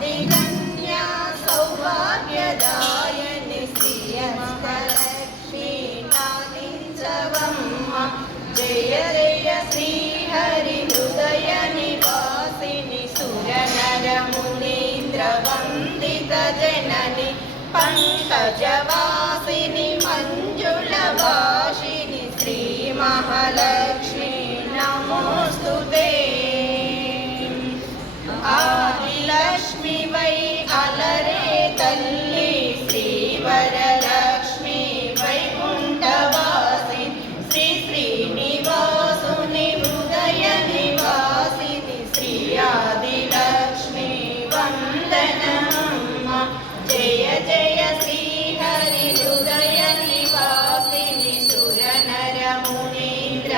దిగన్యా సౌభాగ్యదాయని శ్రీయమహాలక్ష్మీ నాదించవమ్మ. జయ జయ శ్రీహరి హృదయ నివాసిని సురనర మునీంద్ర వందిత జనని పంకజవాసిని మంజుళ భాషిని శ్రీ మహాలక్ష్మీ నమోస్తుతే. ఆదిలక్ష్మి వై అలరే తల్లి శ్రీవరలక్ష్మి వైకుంఠవాసిని శ్రీ శ్రీనివాసుని హృదయ నివాసిని శ్రీ ఆదిలక్ష్మి వందనమమ్మ. జయ జయ శ్రీహరి హృదయ నివాసిని సురనర మునీంద్ర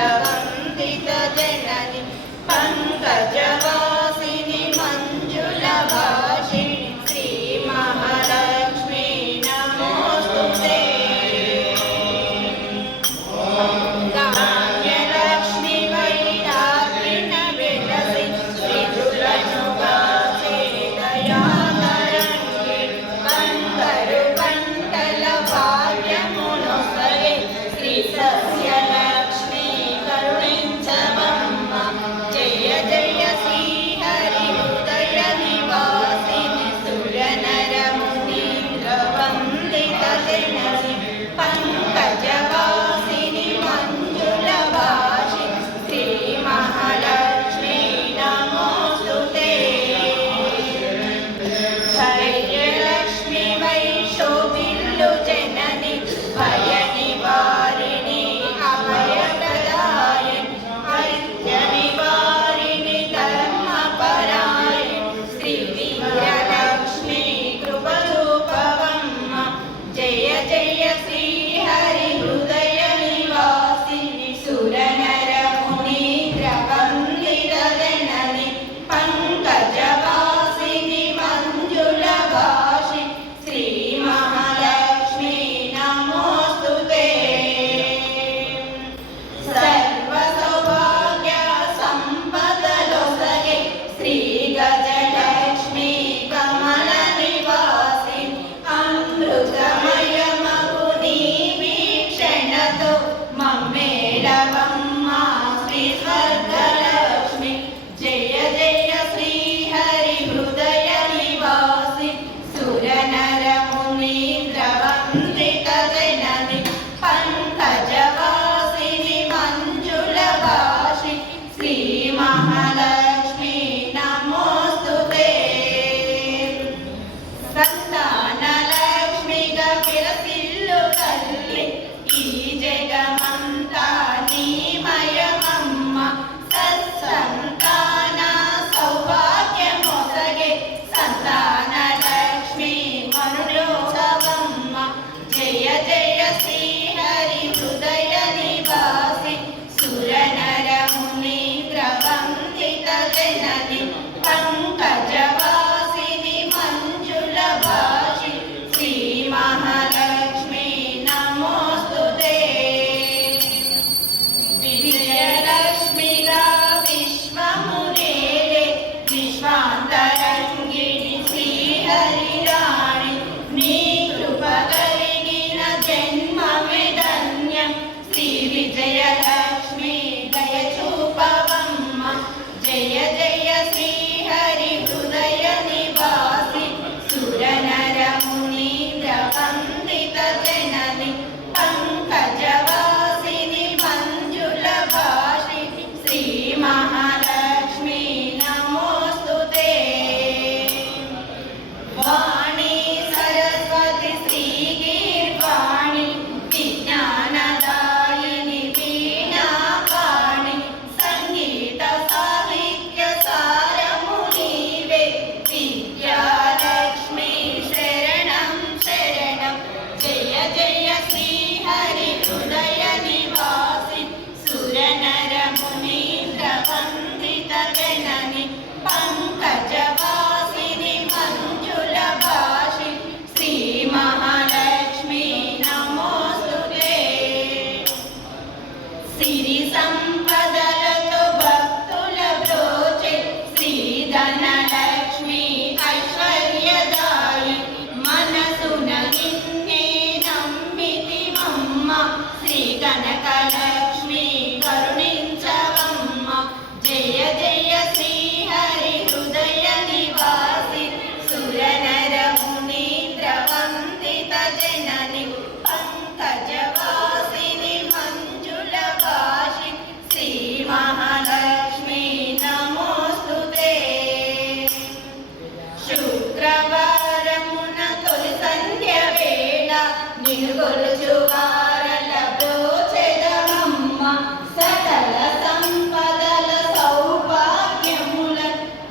నిన్ను కొలుచు వారల బ్రోచెదమమ్మ సకల సంపదల సౌభాగ్యముల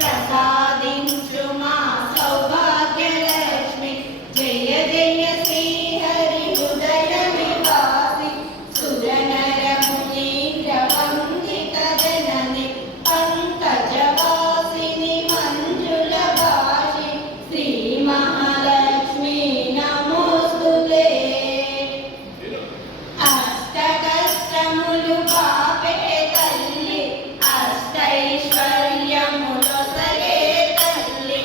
ప్రసాదించు మా సౌభాగ్యలక్ష్మి జయ జయ శ్రీ హరి హృదయ నివాసి సురనర మునీంద్ర వందిత జనని పంకజవాసిని మంజుల భాషి శ్రీ మహాలక్ష్మి నమోస్తుతే అష్టకష్టములు పాపే తల్లి అష్టైశ్వర్యములు సరే తల్లి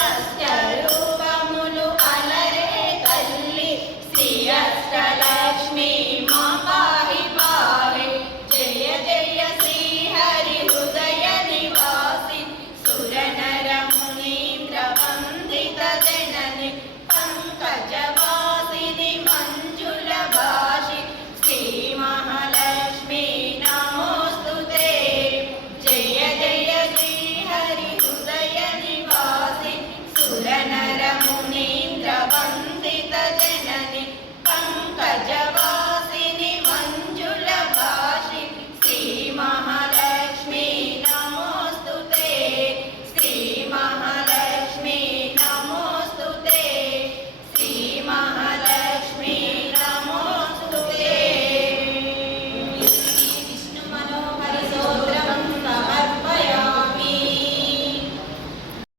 అష్టరూపములు అలరే తల్లి శ్రీ అష్టలక్ష్మి మా పాహి పాహి జయ జయ శ్రీ హరి హృదయ నివాసి సురనర మునీంద్ర వందిత జనని పంకజ